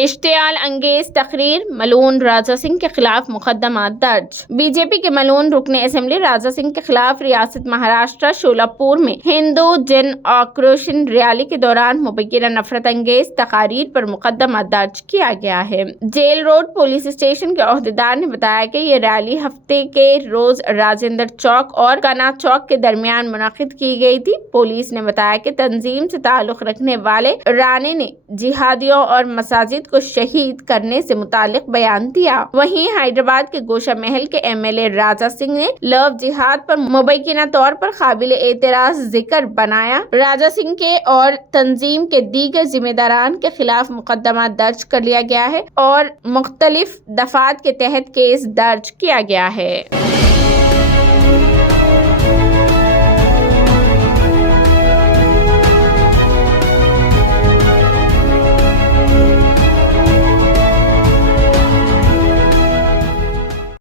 اشتعال انگیز تقریر، ملعون راجہ سنگھ کے خلاف مقدمہ درج۔ بی جے پی کے ملعون رکن اسمبلی راجہ سنگھ کے خلاف ریاست مہاراشٹر شولاپور میں ہندو جن آکروشن ریلی کے دوران مبینہ نفرت انگیز تقاریر پر مقدمہ درج کیا گیا ہے۔ جیل روڈ پولیس اسٹیشن کے عہدیدار نے بتایا کہ یہ ریلی ہفتے کے روز راجندر چوک اور کنا چوک کے درمیان منعقد کی گئی تھی۔ پولیس نے بتایا کہ تنظیم سے تعلق رکھنے والے رانے نے جہادیوں اور مساجد کو شہید کرنے سے متعلق بیان دیا۔ وہیں حیدرآباد کے گوشہ محل کے M L A Raja Singh نے لو جہاد پر مبینہ طور پر قابل اعتراض ذکر بنایا۔ راجہ سنگھ کے اور تنظیم کے دیگر ذمہ داران کے خلاف مقدمہ درج کر لیا گیا ہے اور مختلف دفعات کے تحت کیس درج کیا گیا ہے۔